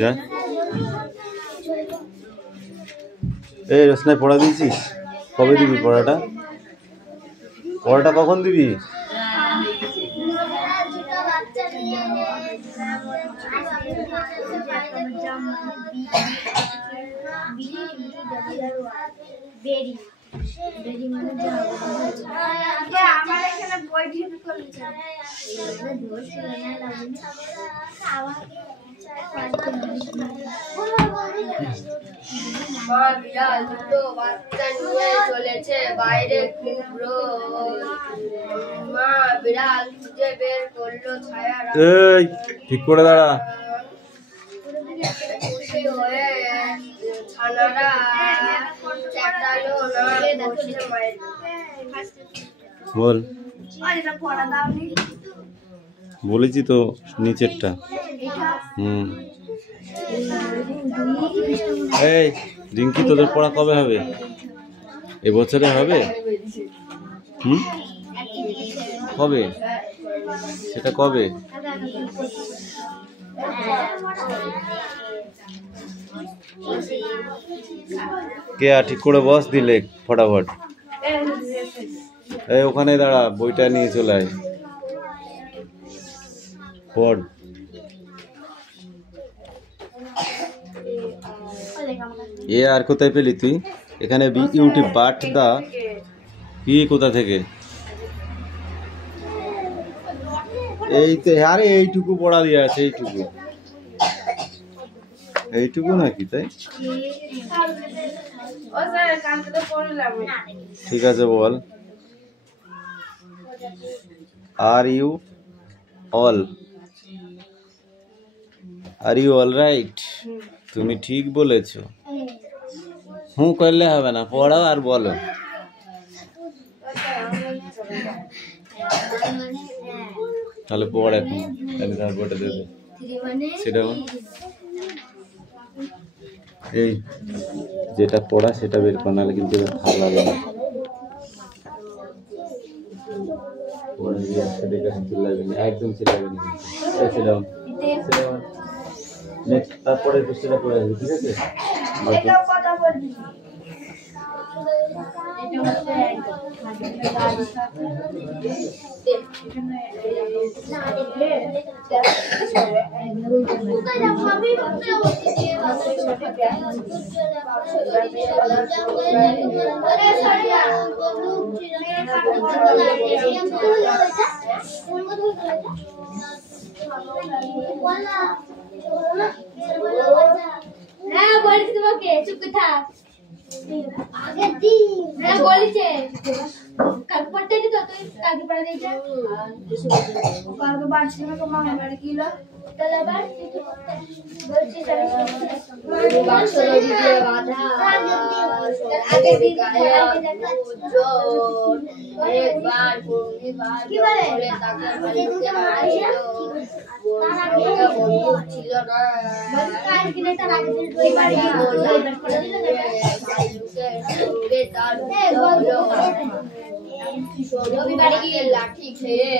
যা এই রচনায় পড়া দিয়েছিস? কবে দিবি পড়াটা? পড়াটা কখন দিবি? মা বিড়াল দুটো বাচ্চা নিয়ে চলেছে বাইরে, খুব রোদ। মা বিড়াল খুঁজে বের করলো ছায়ার। এই ঠিক করে দাঁড়া। খুশি হয়ে ছানারা চেঁচালো না, বসে মায়ের। বল। বলেছি তো নিচেরটা। এই রিঙ্কি, তোদের পড়া কবে হবে? এবছরে হবে? কবে সেটা কবে? কে ঠিক করে বস দিলে ফটাফট। এই ওখানে দাঁড়া, বইটা নিয়ে চলে আয়, পড়। এ আর কোথায় পেলি তুই? এখানে বি ইউটি বাট দা কি কোথা থেকে? এই তো, আরে এইটুকু পড়া দিয়ে আছে, এইটুকু নাকি? তাই ঠিক আছে, বল। Are you all right? তুমি ঠিক বলেছো। করলে হবে না, পড়াও আর বলো। তাহলে পড় এখন, বইটা দেবে সেটা। এই যেটা পড়া সেটা বের কর, নাহলে কিন্তু ভালো লাগে না। একদম তারপরে সেটা পড়ে আসবে, ঠিক আছে? হ্যাঁ বলেছি তোমাকে, চুপ থাক। হ্যাঁ বলেছে কাল পড়তে দিত, তুই কালকে পড়া দিয়েছে। কালকে বাড়ছি না, তোমার বাড়ি গিলো তাহলে আবার বলছি আগে দিন একবার কি বলে তাকে বাড়িতে মারিল। ছিল না রবিবারে গিয়ে লাঠি খেয়ে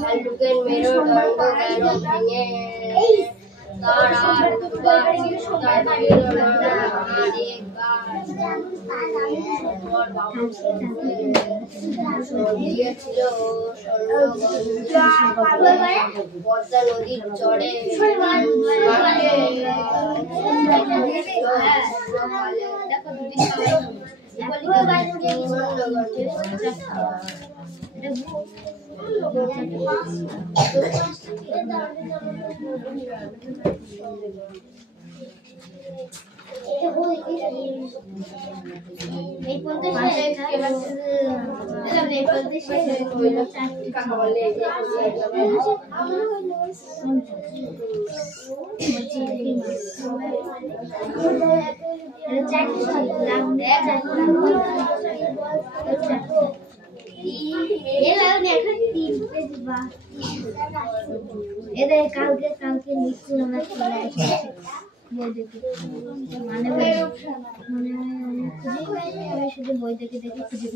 ভাল্লুকের মেরুদণ্ড গেল ভেঙে। তার আর দুবার চিৎকার ছিল না, দিয়েছিল পদ্মা নদীর চরে। কালকে নিশ্চয় আমরা চলে আসবো। বই দেখে মানে শুধু বই দেখে খুঁজে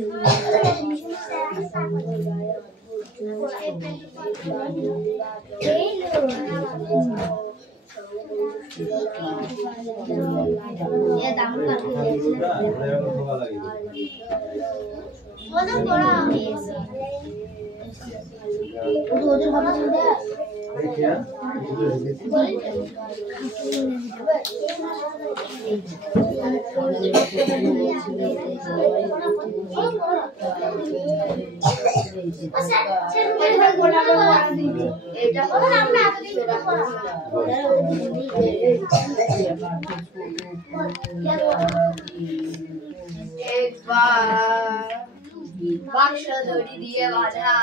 বাক্স দড়ি দিয়ে বাঁধা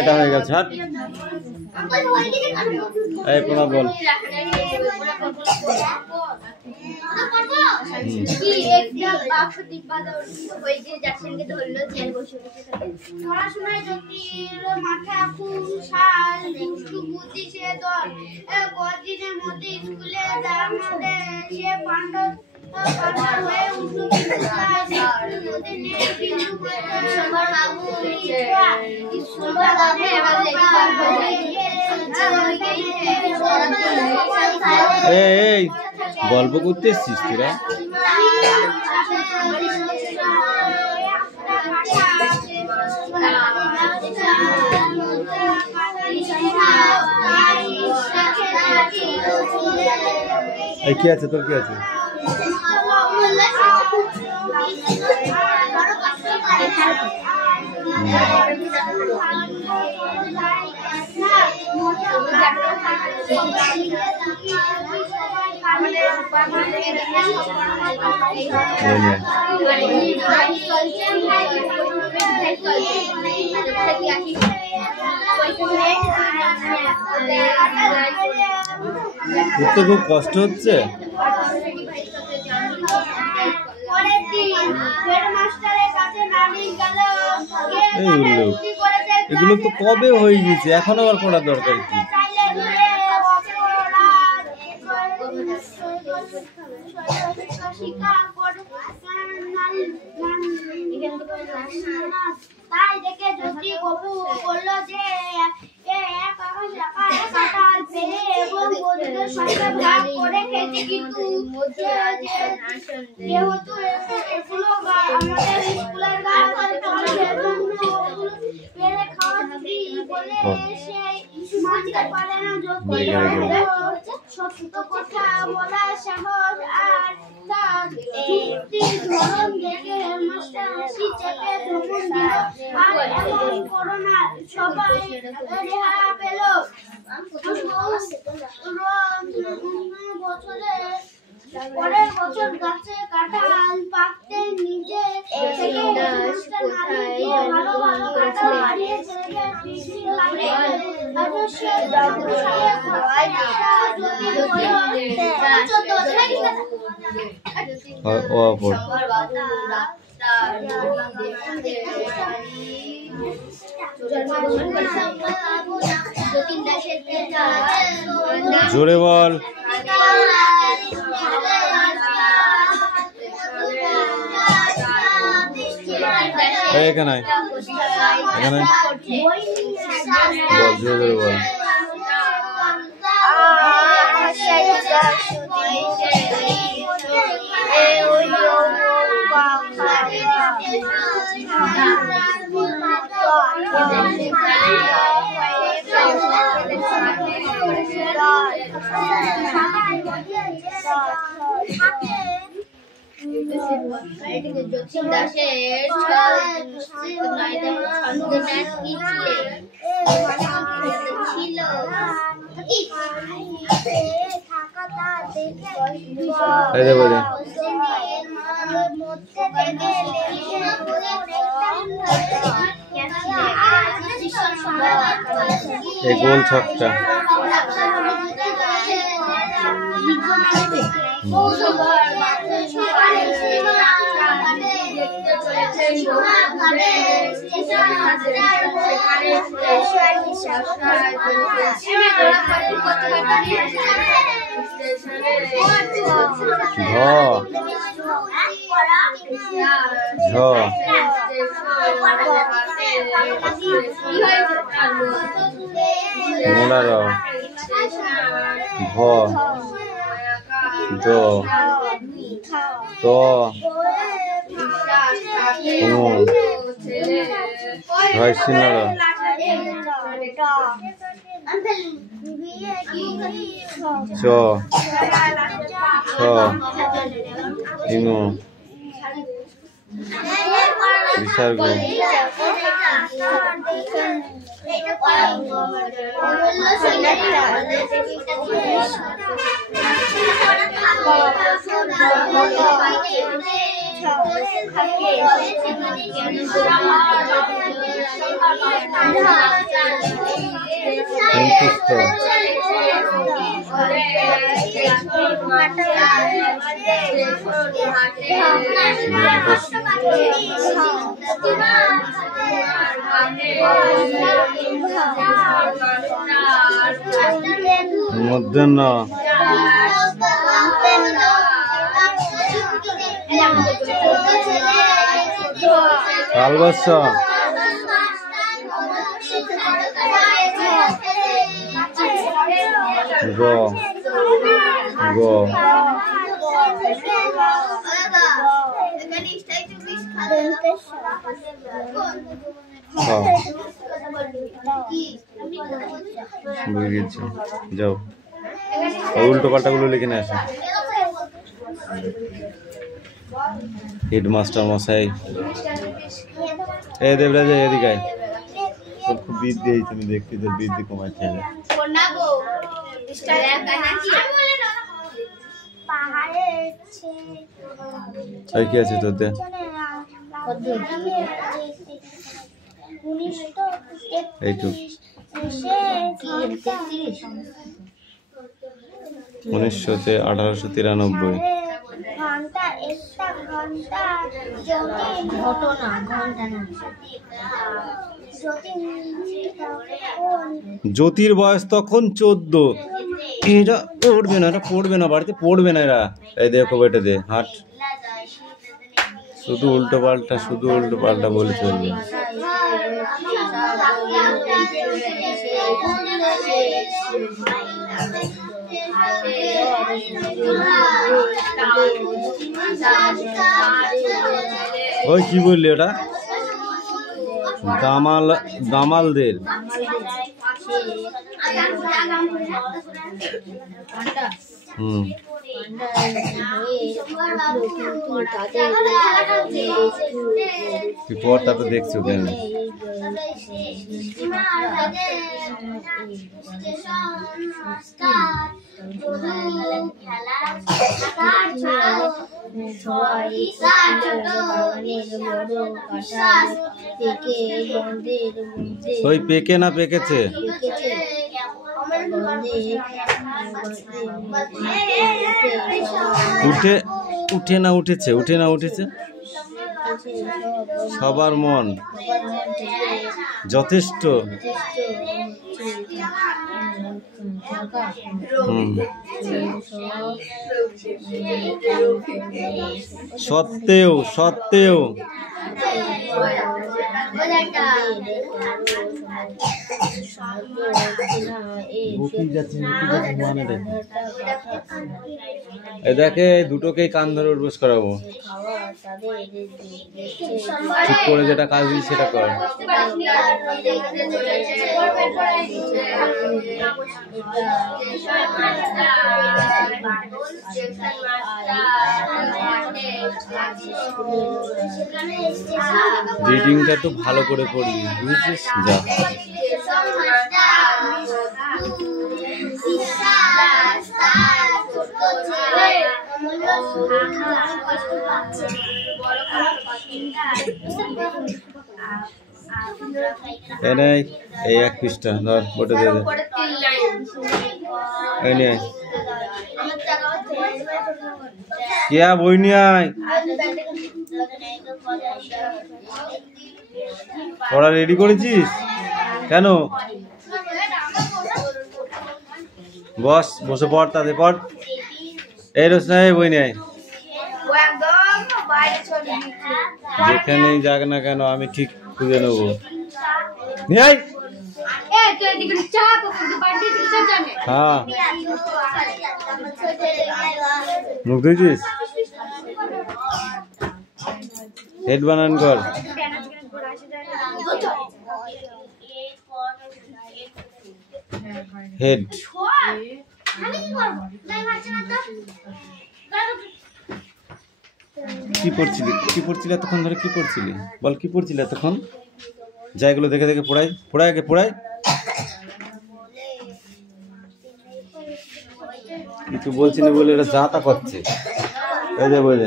এটা হয়ে গেছে। হাট এই পোড়া বল। পড়াশোনায় জটিল মাঠে আকুল সাল দুষ্টু বুদ্ধি সে দল কদিনের মধ্যে স্কুলে আমাদের সে পাণ্ডব হয়ে উঠল এই গল্প করতে এসছিস তোরা? এই কি আছে তোর, কি আছে? তো খুব কষ্ট হচ্ছে। এগুলো তো কবে হয়ে গেছে, এখন আবার করার দরকার কি? তাই দেখে জ্যোতি কবু বলল যে ভাগ করে খেতে, কিন্তু যেহেতু এগুলো আমাদের স্কুলের পেরে খাওয়া বলে সেই মানতে পারে না জ্যোতি। সত্য কথা বলার সাহস আর তার যুক্তির ধরন দেখে মাস্টার হাসি চেপে ধমক দিল। আর এমন করোনা সবাই রেহা পেল। পরের বছর গাছে কাঁঠাল পাকতে নিজে থেকে ভালো ভালো কাঁঠাল হারিয়ে জোরে বল। এখানে এখানে বল, জোরে জোরে বল। জ্যোতি দাসের ছিল এই গোল ছকটা ধ ঝ মোলা র ভ দ ত হয় সিনার চ ছ ইঙো বিসর্গ সন্তুষ্ট মধ্যাহ্ন কালবর্ষ গ গ বুঝে গেছি যাও উল্টো পাল্টাগুলো লিখে নিয়ে আসো হেডমাস্টার মশাই এ দেবরাজ এদিকে খুব বৃদ্ধি এই তুমি দেখতে তো বৃদ্ধি কমাইতে হবে আর কি আছে তোতে এইটুক 1893 জ্যোতির বয়স তখন 14 এটা পড়বে না বাড়িতে পড়বে না এরা এই দেখো বেটে দে হাট শুধু উল্টো পাল্টা বলে চলবে ওই কি বললি ওটা দামালদের পরটা তো দেখছো কেন ওই পেকে না পেকেছে উঠে না উঠেছে সবার মন যথেষ্ট সত্ত্বেও দেখে দুটোকেই কান ধরে উঠবোস করাবো ঠিক করে যেটা কাজ দিই সেটা কর রিডিংটা একটু ভালো করে পড়বি বুঝছিস যা এই এক পৃষ্ঠা ধর বটে দে কে বই নিয়ে আয় পড়া রেডি করেছিস কেন বসে পড় তাদের পড় এই রোশনা বই নিয়ে আয় বাইরে চলে গেছে। যেখানেই যাক না কেন আমি ঠিক খুঁজে নেবো। নিয়ে আয়। এ তুই এদিকে চাপ ওকে বাড়ি দিতে জানে হ্যাঁ মুখ ধুয়েছিস? হেড বানান কর। হেড আমি কি করব নাই মারছ না তো কি পড়ছিলি এতক্ষণ ধরে? কি পড়ছিলি বল? কি পড়ছিলি এতক্ষণ? যা এগুলো দেখে দেখে পড়াই আগে পড়াই। কিছু বলছি না বলে এটা যা তা করছে। এই যে বল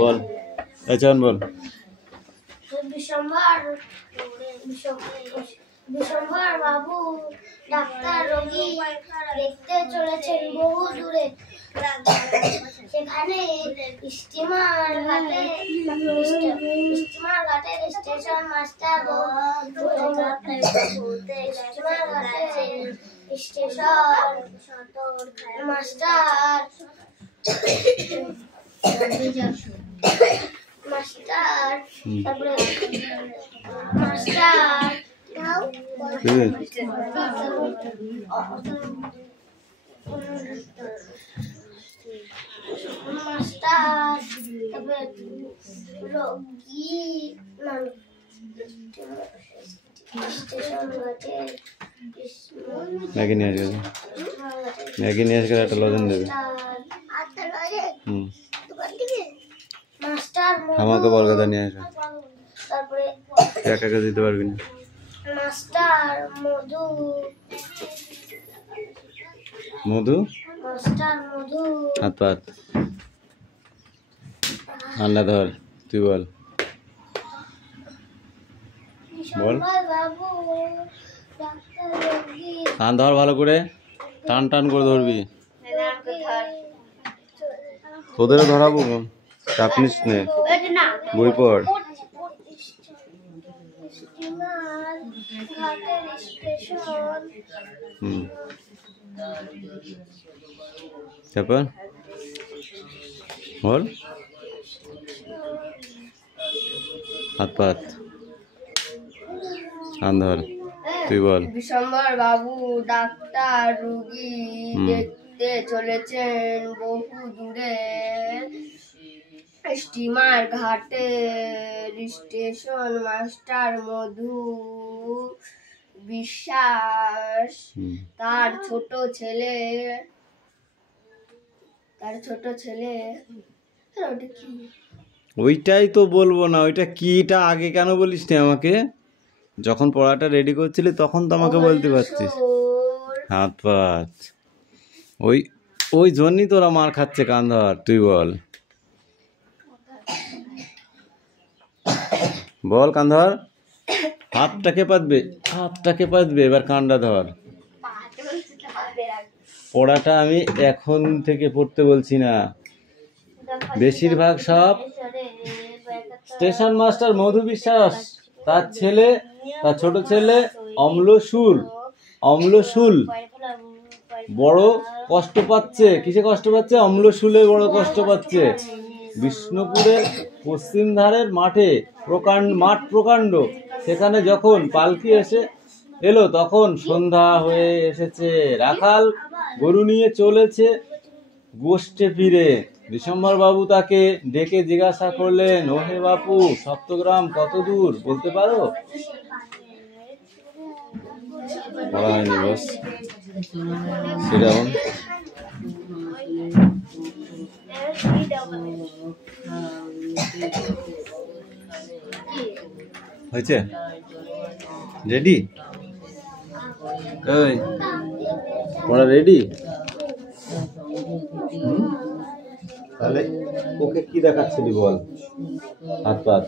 বল এই চল বল। বিশম্বর বাবু ডাক্তার রোগী দেখতে চলেছেন বহু দূরে। সেখানে স্টিমার ঘাটে স্টেশন মাস্টার তারপরে মাস্টার রোগী ম্যাগি নিয়ে আসবে, ম্যাগি নিয়ে আসবে, একটা লজেন দেবে। আমাকে বল কথা নিয়ে আসবে, তারপরে একা একা দিতে পারবি না। মাস্টার মধু মধু মাস্টার মধু হাত পাত আন্ডা ধর, তুই বল বল। বাবু ডাক্তার রোগী কান ধর ভালো করে, টান টান করে ধরবি। তোদেরও ধরাবো, চাপ নিস নে, বই পড়। তারপর বল, হাত পাত কান ধর, তুই বল। বিশম্বর বাবু ডাক্তার রোগী দেখতে চলেছেন বহু দূরে। স্টিমার ঘাটে স্টেশন মাস্টার মধু বিশ্বাস তার ছোট ছেলে ওটা কি? ওইটাই তো বলবো না, ওইটা কিটা আগে কেন বলিস নি আমাকে? যখন পড়াটা রেডি করছিলি তখন তো আমাকে বলতে পারছিস। হাত পাত ওই ওই জন্যই তোরা মার খাচ্ছে। কান ধর, তুই বল বল। কান ধর, হাতটাকে পাতবে, হাতটাকে পাতবে, এবার কানটা ধর। পড়াটা আমি এখন থেকে পড়তে বলছি না, বেশিরভাগ সব স্টেশন মাস্টার মধু বিশ্বাস তার ছেলে, তার ছোট ছেলে অম্লশূল বড় কষ্ট পাচ্ছে। কিসে কষ্ট পাচ্ছে? অম্লশূলে বড় কষ্ট পাচ্ছে। বিষ্ণুপুরের পশ্চিম ধারের মাঠে মাঠ প্রকাণ্ড, সেখানে যখন পালকি এলো তখন সন্ধ্যা হয়ে এসেছে। রাখাল গরু নিয়ে চলেছে গোষ্ঠে ফিরে। বিশম্বর বাবু তাকে ডেকে জিজ্ঞাসা করলেন, ওহে বাপু, সপ্তগ্রাম কত দূর বলতে পারো? বলা হয়নি বস, সেরকম হয়েছে। রেডি? ওই পড়া রেডি? তাহলে ওকে কি দেখাচ্ছিলি বল? হাত পাত,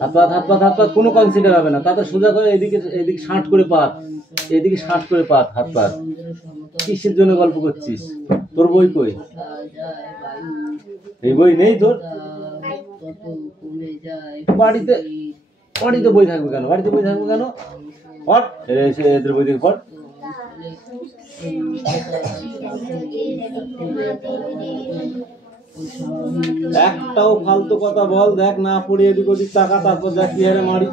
হাত পাত, হাত পাত, হাত পাত, কোনো কনসিডার হবে না। তাতে সোজা করে এদিকে এদিকে ষাট করে পাত, এদিকে ষাট করে পাত, হাত পাত। কিসের জন্য গল্প করছিস? তোর বই কই? এই বই নেই তোর? বাড়িতে বই থাকবে কেন? বাড়িতে বই থাকবে কেন? পড়, এদের বই থেকে পড়। একটাও ফালতু কথা বল, দেখ না পড়ে এদিক ওদিক টাকা, তারপর দেখ কি হারে মারি।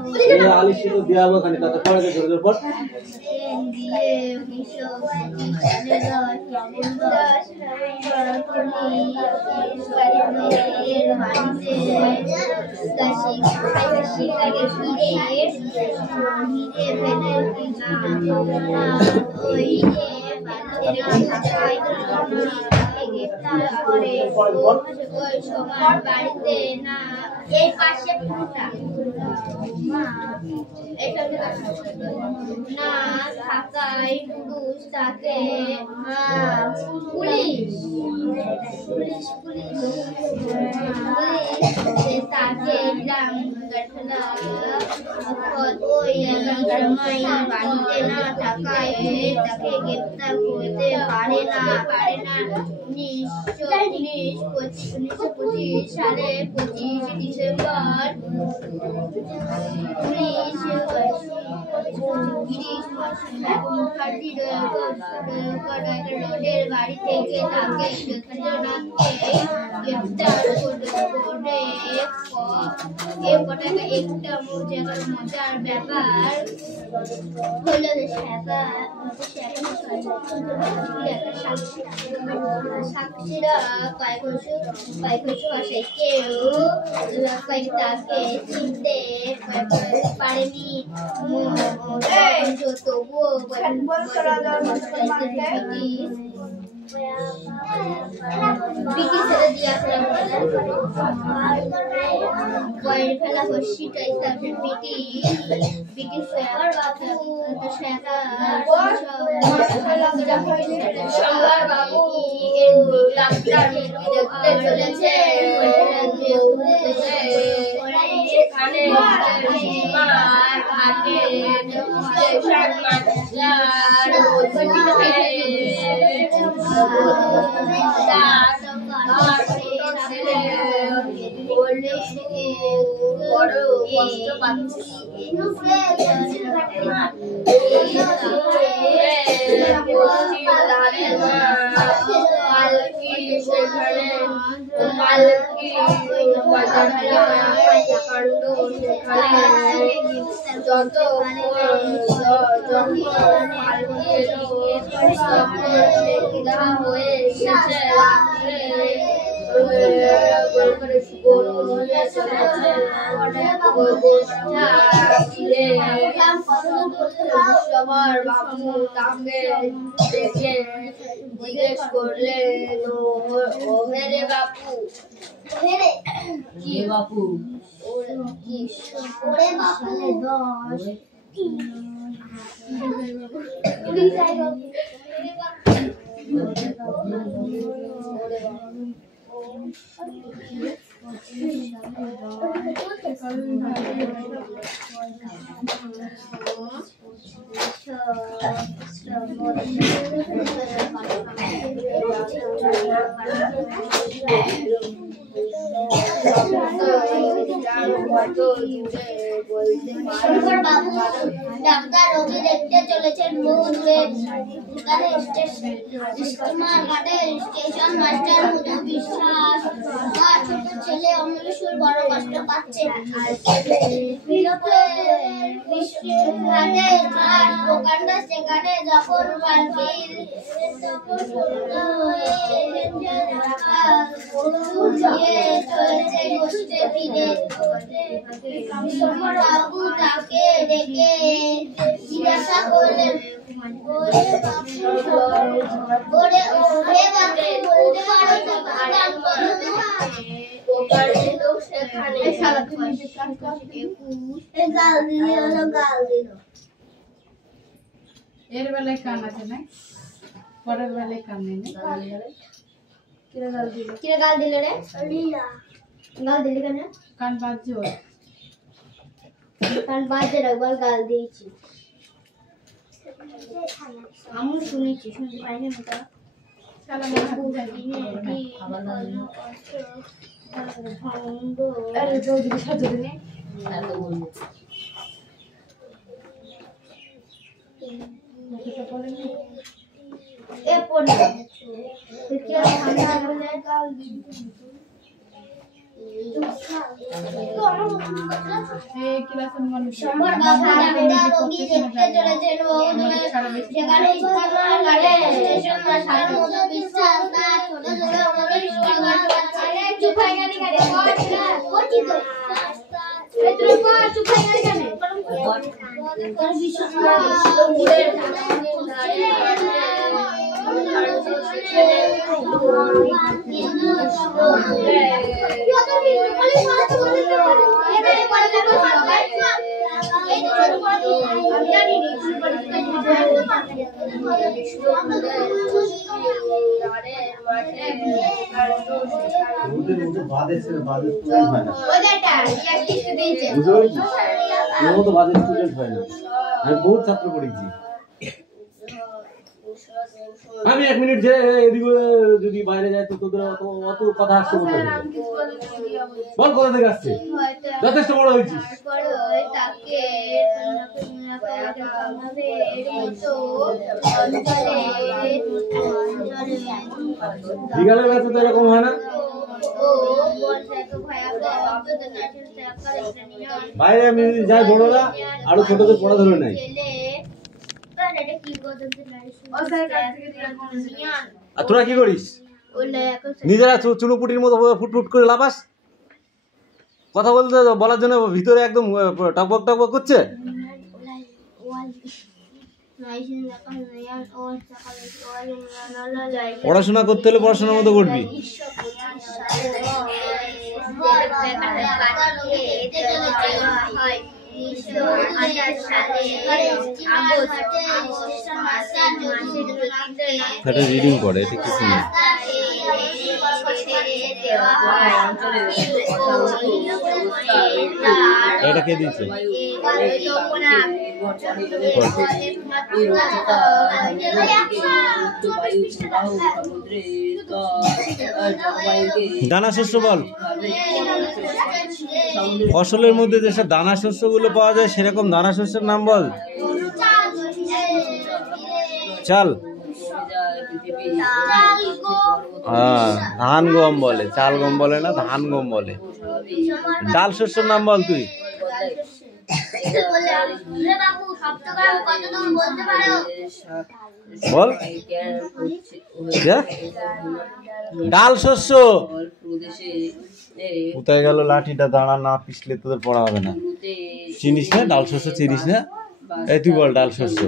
আলিশি তো দেওয়া হবে খানি, তাতে পড়ে গেছে ওদের পর। বাড়িতে না এই পাশে না থাকায় পুরুষ তাকে পুলিশ তাকে গ্রাম ওই বাড়িতে না থাকায় তাকে গ্রেপ্তার করতে পারে না 1925 সালে 25 ডিসেম্বর পুলিশ রোডের বাড়ি থেকে তাকে গ্রেপ্তার করে। এরপর একটা মজার ব্যাপার হলো সাক্ষীরা কয়েক কেউ তাকে চিনতে পারেনি, তবুও ব্রিটিশেরা দিয়ে আসলাম পয়ের ফেলা হসিটা ইসলামের ব্রিটিশ চলেছে বড় কষ্ট পাচ্ছি সবার বাবু তাকে দেখে জিজ্ঞেস করলেন, ওরে বাপু কি বাপু ওরে বাপু ডাক্তার রোগী দেখতে চলেছেন বহু দূরে। স্টিমার ঘাটে স্টেশন মাস্টার মধু বিশ্বাস আর ছোট ছেলে অমলেশ্বর বড় কষ্ট পাচ্ছে। ঘাটে আর প্রকাণ্ড সেখানে যখন পালকির চলেছে গোষ্ঠে ফিরে বাবু তাকে ডেকে জিজ্ঞাসা করলেন, ওরে বাপু বলতে পারো তো গান করো এর বেলায় কান আছে না, পরের বেলায় কান নেই না। কিরে গাল দিলে রে? গাল দিলি কেন? কান বাজছে ওর। কান বাজছে রে, একবার গাল দিয়েছি। আমি শুনেছি, শুনতে পাইনি না তা। শালা মনে হাত যায়। আরে জলদি সাজরে নে। এ পড়ে। তুই কি ঠান্ডা বলে গাল দিবি? সম্ভব বাবা ডাক্তার রোগী দেখতে চলেছেন বহুদূরে সেখানে স্টেশন না সারা মতো বিশ্বাস না ছোট ছোট আমাদের স্কুল বাচ্চারা চুপ হয়ে গেলি কেন করছি তো এই তুই চুপ হয়ে গেলি কেন তোর বিশ্বাস না লোকের বহুত ছাত্র পড়েছি আমি 1 মিনিট যে এদিকে যদি বাইরে যাই তো তোদের অত কথা আসছে বলতে বল কোথা থেকে আসছে যথেষ্ট বড় হয়েছিস বিকালের বেলা তো এরকম হয় না বাইরে আমি যাই বড়রা আরো ছোটদের পড়া ধরে নাই আর তোরা কি করিস নিজেরা চুনোপুটির মতো ফুটফুট করে লাফাস কথা বলতে বলার জন্য ভিতরে একদম টকবক টকবক করছে পড়াশোনা করতে হলে পড়াশোনার মতো করবি এটা রিডিং করে এটা কিছু না এটা কে দিয়েছে দানা শস্য বল ফসলের মধ্যে যেসব দানা শস্যগুলো পাওয়া যায় সেরকম দানা শস্যের নাম বল চাল হ্যাঁ ধান গম বলে চাল গম বলে না ধান গম বলে ডাল শস্যের নাম বল তুই বল ডাল শস্য কোথায় গেল লাঠিটা দাঁড়া না পিছলে তোদের পড়া হবে না চিনিস না ডাল শস্য চিনিস না এই তুই বল ডাল শস্য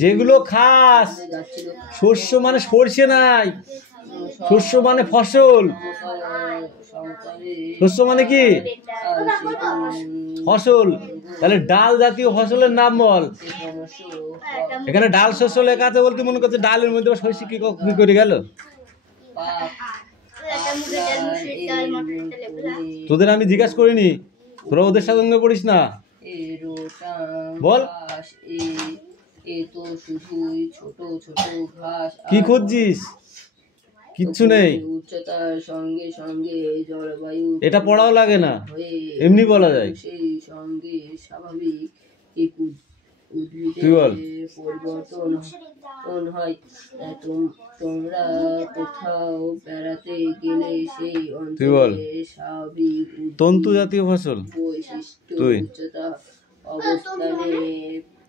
যেগুলো খাস শস্য মানে সরষে নাই শস্য মানে ফসল শস্য মানে কি ফসল তাহলে ডাল জাতীয় ফসলের নাম বল এখানে ডাল শস্য লেখা আছে বলতে মনে করছে ডালের মধ্যে শস্য কি করে গেল তোদের আমি জিজ্ঞাসা করিনি তোরা ওদের সঙ্গে পড়িস না বল কি খুঁজছিস কিচ্ছু নেই উচ্চতার সঙ্গে সঙ্গে জলবায়ু এটা পড়াও লাগে না এমনি বলা যায় সেই সঙ্গে স্বাভাবিক তুই বল পরিবর্তন হয় তোমরা কোথাও বেড়াতে গেলে সেই অঞ্চলে স্বাভাবিক তন্তু জাতীয় ফসল বৈশিষ্ট্য তুই উচ্চতা অবস্থানে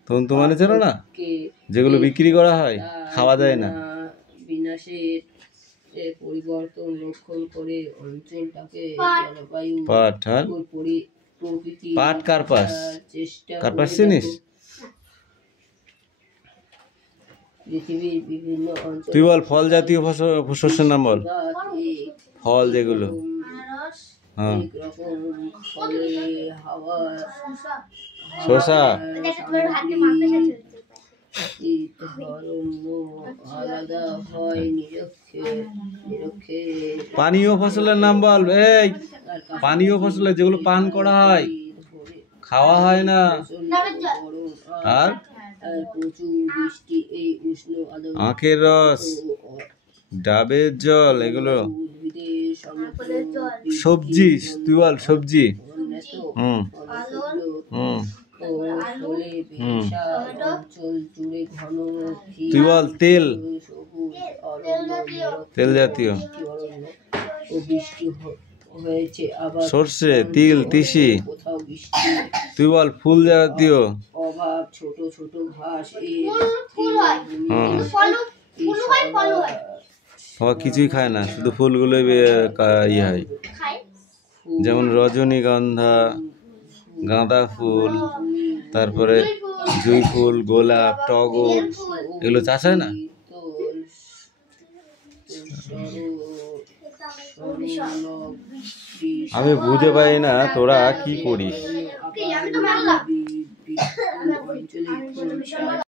তন্তু মানে জানো না যেগুলো বিক্রি করা হয় খাওয়া যায় না বিনাশের পরিবর্তন লক্ষণ করে অঞ্চলটাকে জলবায়ু পাট আর প্রকৃতি পাট কার্পাস চেষ্টা কার্পাস চিনিস পৃথিবীর বিভিন্ন অঞ্চল তুই বল ফল জাতীয় শস্যের নাম বল ফল যেগুলো হ্যাঁ শসা পানীয় ফসলের নাম বল এই পানীয় ফসলের যেগুলো পান করা হয় খাওয়া হয় না আর আখের রস ডাবের জল এগুলো সবজি তুই বল সবজি তুই বল তেল তেল জাতীয় ও বৃষ্টি হয়েছে, আবার সর্ষে, তিল, তিসি। কোথাও বৃষ্টি তুই বল ফুল জাতীয়। অভাব, ছোট ছোট ঘাস ফুল হয় হুম, ফুল হয় ফল হয় বাবা কিছুই খায় না, শুধু ফুলগুলোই ইয়ে হয়, খাই যেমন রজনীগন্ধা, গাঁদা ফুল, তারপরে জুঁই ফুল, গোলাপ, টগর, এগুলো চাষ হয় না। আমি বুঝে পাই না তোরা কি করিস। আমি তো মানলাম